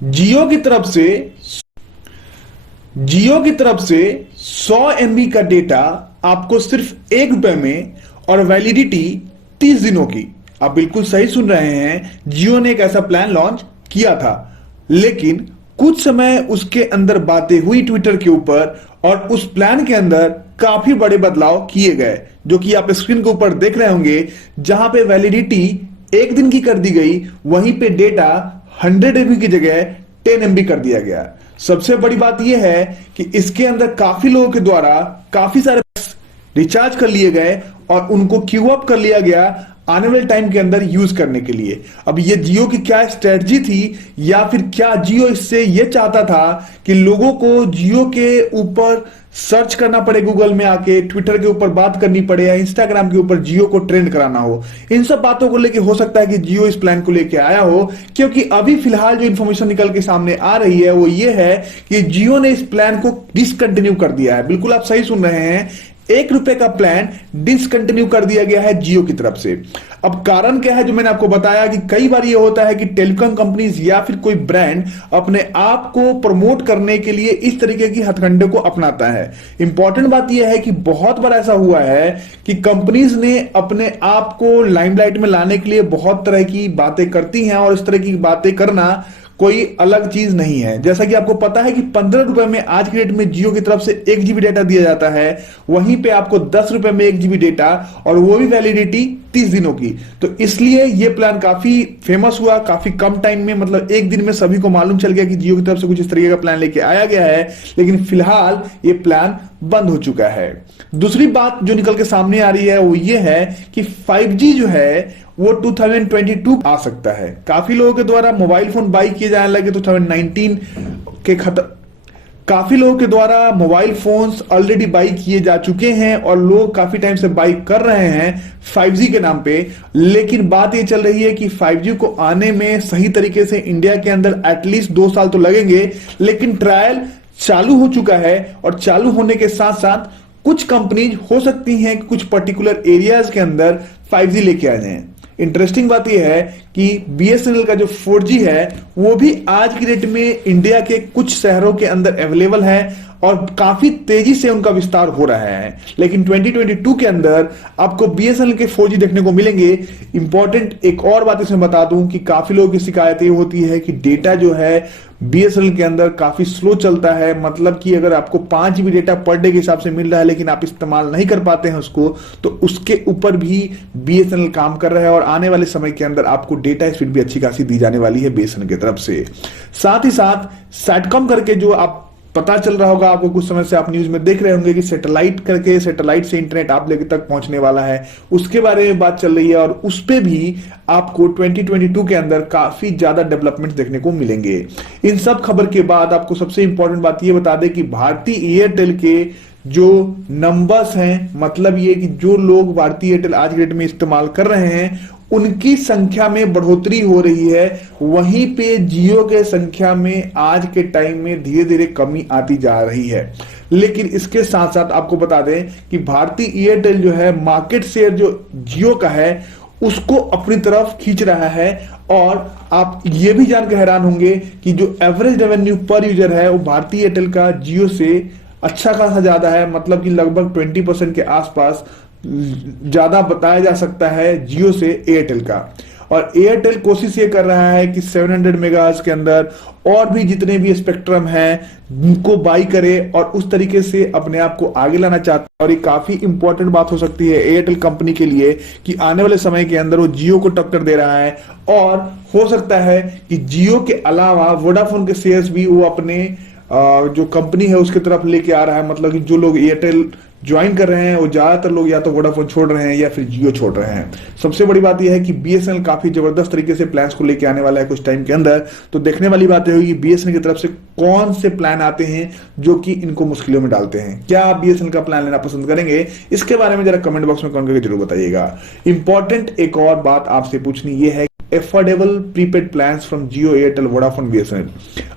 जियो की तरफ से जियो की तरफ से 100 MB का डेटा आपको सिर्फ ₹1 में और वैलिडिटी 30 दिनों की। आप बिल्कुल सही सुन रहे हैं, जियो ने एक ऐसा प्लान लॉन्च किया था, लेकिन कुछ समय उसके अंदर बातें हुई ट्विटर के ऊपर और उस प्लान के अंदर काफी बड़े बदलाव किए गए, जो कि आप स्क्रीन के ऊपर देख रहे होंगे। जहां पे वैलिडिटी 1 दिन की कर दी गई, वहीं पे डेटा 100 MB की जगह 10 MB कर दिया गया। सबसे बड़ी बात यह है कि इसके अंदर काफी लोगों के द्वारा काफी सारे रिचार्ज कर लिए गए और उनको क्यू अप कर लिया गया आने वाले टाइम के अंदर यूज करने के लिए। अब ये जियो की क्या स्ट्रेटजी थी, या फिर क्या जियो इससे ये चाहता था कि लोगों को जियो के ऊपर सर्च करना पड़े, गूगल में आके ट्विटर के ऊपर बात करनी पड़े या इंस्टाग्राम के ऊपर जियो को ट्रेंड कराना हो। इन सब बातों को लेके हो सकता है कि जियो इस प्लान को लेके आया हो, क्योंकि अभी फिलहाल जो इंफॉर्मेशन निकल के सामने आ रही है वो ये है कि जियो ने इस प्लान को डिसकंटिन्यू कर दिया है। बिल्कुल आप सही सुन रहे हैं, ₹1 का प्लान डिसकंटिन्यू कर दिया गया है जियो की तरफ से। अब कारण क्या है, जो मैंने आपको बताया कि कई बार ये होता है कि टेलीकॉम कंपनीज या फिर कोई ब्रांड अपने आप को प्रमोट करने के लिए इस तरीके की हथकंडे को अपनाता है। इंपॉर्टेंट बात यह है कि बहुत बार ऐसा हुआ है कि कंपनीज ने अपने आप को लाइमलाइट में लाने के लिए बहुत तरह की बातें करती हैं, और इस तरह की बातें करना कोई अलग चीज नहीं है। जैसा कि आपको पता है कि ₹15 में आज की डेट में जियो की तरफ से 1 GB डेटा दिया जाता है, वहीं पे आपको ₹10 में 1 GB डेटा, और वो भी वैलिडिटी 30 दिनों की। तो इसलिए ये प्लान काफी फेमस हुआ, काफी कम टाइम में, मतलब 1 दिन में सभी को मालूम चल गया कि जियो की तरफ से कुछ इस तरीके का प्लान लेके आया गया है। लेकिन फिलहाल ये प्लान बंद हो चुका है। दूसरी बात जो निकल के सामने आ रही है वो ये है कि 5G जो है वो 2022 आ सकता है। काफी लोगों के द्वारा मोबाइल फोन बाई किए जाने लगे 2019 के खत्म। काफी लोगों के द्वारा मोबाइल फोन्स ऑलरेडी बाई किए जा चुके हैं और लोग काफी टाइम से बाई कर रहे हैं 5G के नाम पे। लेकिन बात ये चल रही है कि 5G को आने में सही तरीके से इंडिया के अंदर एटलीस्ट 2 साल तो लगेंगे। लेकिन ट्रायल चालू हो चुका है, और चालू होने के साथ साथ कुछ कंपनीज हो सकती हैं कि कुछ पर्टिकुलर एरियाज के अंदर 5G लेके आ जाएं। इंटरेस्टिंग बात यह है कि BSNL का जो 4G है वो भी आज की डेट में इंडिया के कुछ शहरों के अंदर अवेलेबल है और काफी तेजी से उनका विस्तार हो रहा है। लेकिन 2022 के अंदर आपको BSNL के 4G देखने को मिलेंगे। इंपॉर्टेंट एक और बात इसमें बता दूं कि काफी लोगों की शिकायत ये होती है कि डेटा जो है BSNL के अंदर काफी स्लो चलता है। मतलब कि अगर आपको 5 GB डेटा पर डे के हिसाब से मिल रहा है लेकिन आप इस्तेमाल नहीं कर पाते हैं उसको, तो उसके ऊपर भी BSNL काम कर रहा है, और आने वाले समय के अंदर आपको डेटा स्पीड भी अच्छी खासी दी जाने वाली है BSNL की तरफ से। साथ ही साथ सैटकॉम करके, जो आप पता चल रहा होगा आपको, कुछ समय से आप न्यूज में देख रहे होंगे कि सैटेलाइट करके, सैटेलाइट से इंटरनेट आप लेके तक पहुंचने वाला है, उसके बारे में बात चल रही है। और उस पे भी आपको 2022 के अंदर काफी ज्यादा डेवलपमेंट देखने को मिलेंगे। इन सब खबर के बाद आपको सबसे इंपॉर्टेंट बात ये बता दें कि भारतीय एयरटेल के जो नंबर्स हैं, मतलब ये कि जो लोग भारतीय एयरटेल आज के डेट में इस्तेमाल कर रहे हैं उनकी संख्या में बढ़ोतरी हो रही है। वहीं पे जियो के संख्या में आज के टाइम में धीरे धीरे कमी आती जा रही है। लेकिन इसके साथ साथ आपको बता दें कि भारतीय एयरटेल जो है मार्केट शेयर जो जियो का है उसको अपनी तरफ खींच रहा है। और आप ये भी जानकर हैरान होंगे कि जो एवरेज रेवेन्यू पर यूजर है वो भारतीय एयरटेल का जियो से अच्छा खासा ज्यादा है। मतलब कि लगभग 20% के आसपास ज्यादा बताया जा सकता है जियो से एयरटेल का। और एयरटेल कोशिश ये कर रहा है कि 700 मेगाहर्ट्ज के अंदर और भी जितने भी स्पेक्ट्रम हैं उनको बाई करे और उस तरीके से अपने आप को आगे लाना चाहता है। और ये काफी इंपॉर्टेंट बात हो सकती है एयरटेल कंपनी के लिए कि आने वाले समय के अंदर वो जियो को टक्कर दे रहा है। और हो सकता है कि जियो के अलावा वोडाफोन के शेयर्स भी वो अपने जो कंपनी है उसकी तरफ लेके आ रहा है। मतलब कि जो लोग एयरटेल ज्वाइन कर रहे हैं वो ज्यादातर लोग या तो वोडाफोन छोड़ रहे हैं या फिर जियो छोड़ रहे हैं। सबसे बड़ी बात यह है कि BSNL काफी जबरदस्त तरीके से प्लान्स को लेके आने वाला है कुछ टाइम के अंदर। तो देखने वाली बात होगी BSNL की तरफ से कौन से प्लान आते हैं जो कि इनको मुश्किलों में डालते हैं। क्या आप BSNL का प्लान लेना पसंद करेंगे? इसके बारे में जरा कमेंट बॉक्स में कमेंट करके जरूर बताइएगा। इंपॉर्टेंट एक और बात आपसे पूछनी यह है, affordable prepaid plans from Jio, Airtel, Vodafone, BSNL.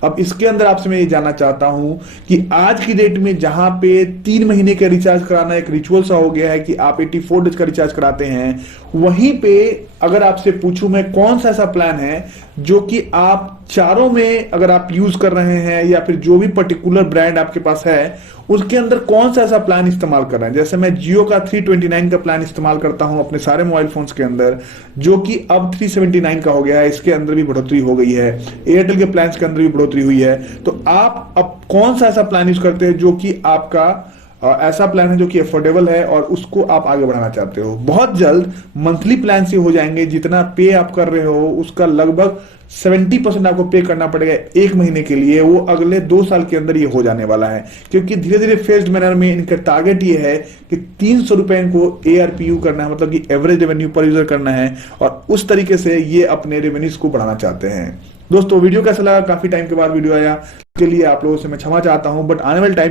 अब इसके अंदर आपसे मैं ये जानना चाहता हूं कि आज की डेट में जहां पे 3 महीने का रिचार्ज कराना एक रिचुअल सा हो गया है कि आप 84 डेज का रिचार्ज कराते हैं, वहीं पे अगर आपसे पूछूं मैं कौन सा ऐसा प्लान है जो कि आप चारों में अगर आप यूज कर रहे हैं या फिर जो भी पर्टिकुलर ब्रांड आपके पास है उसके अंदर कौन सा ऐसा प्लान इस्तेमाल कर रहे हैं। जैसे मैं जियो का 329 का प्लान इस्तेमाल करता हूं अपने सारे मोबाइल फोन्स के अंदर, जो कि अब 379 का हो गया है, इसके अंदर भी बढ़ोतरी हो गई है। एयरटेल के प्लान के अंदर भी बढ़ोतरी हुई है। तो आप अब कौन सा ऐसा प्लान यूज करते हैं जो कि आपका ऐसा प्लान है जो कि अफोर्डेबल है और उसको आप आगे बढ़ाना चाहते हो। बहुत जल्द मंथली प्लान से हो जाएंगे, जितना पे आप कर रहे हो उसका लगभग 70% आपको पे करना पड़ेगा 1 महीने के लिए, वो अगले 2 साल के अंदर ये हो जाने वाला है। क्योंकि धीरे धीरे फेज्ड मैनर में इनका टारगेट ये है कि 300 रुपए इनको ARPU करना है, मतलब कि एवरेज रेवेन्यू पर यूजर करना है, और उस तरीके से ये अपने रेवेन्यूज को बढ़ाना चाहते हैं। दोस्तों वीडियो कैसा लगा, काफी टाइम के बाद वीडियो आया, के लिए आप लोगों से मैं क्षमा चाहता हूं, बट आने वाले टाइम